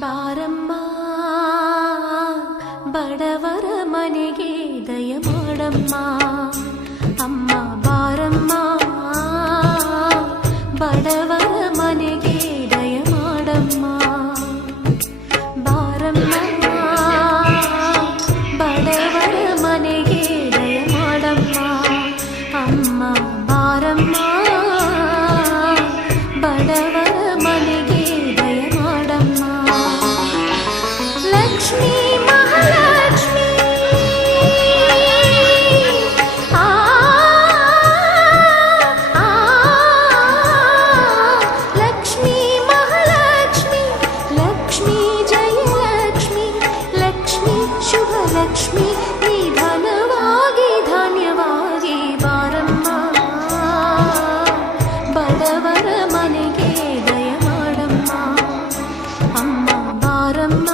ಬಾರಮ್ಮ ಬಡವರ ಮನೆಗೆ ದಯ ಮಾಡಮ್ಮ ಅಮ್ಮ ಬಾರಮ್ಮ ಬಡವರ ಮನೆಗೆ ದಯ ಮಾಡಮ್ಮ ಬಾರಮ್ಮ ಬಡವರ ಮನೆಗೆ ದಯ ಮಾಡಮ್ಮ ಅಮ್ಮ ಬಾರಮ್ಮ ಬಡವರ ಮನೆಗೆ ದಯ ಮಾಡಮ್ಮ ಲಕ್ಷ್ಮೀ ಮಹಾಲಕ್ಷ್ಮಿ ಲಕ್ಷ್ಮೀ ಮಹಾಲಕ್ಷ್ಮಿ ಲಕ್ಷ್ಮೀ ಜಯಲಕ್ಷ್ಮಿ ಲಕ್ಷ್ಮೀ ಶುಭ ಲಕ್ಷ್ಮಿ ನಿಧನವಾಗಿ ಧಾನ್ಯವಾಗಿ ಬಾರಮ್ಮ ಬಡವರ ಮನೆಗೆ ದಯ ಮಾಡಮ್ಮ ಅಮ್ಮ ಬಾರಮ್ಮ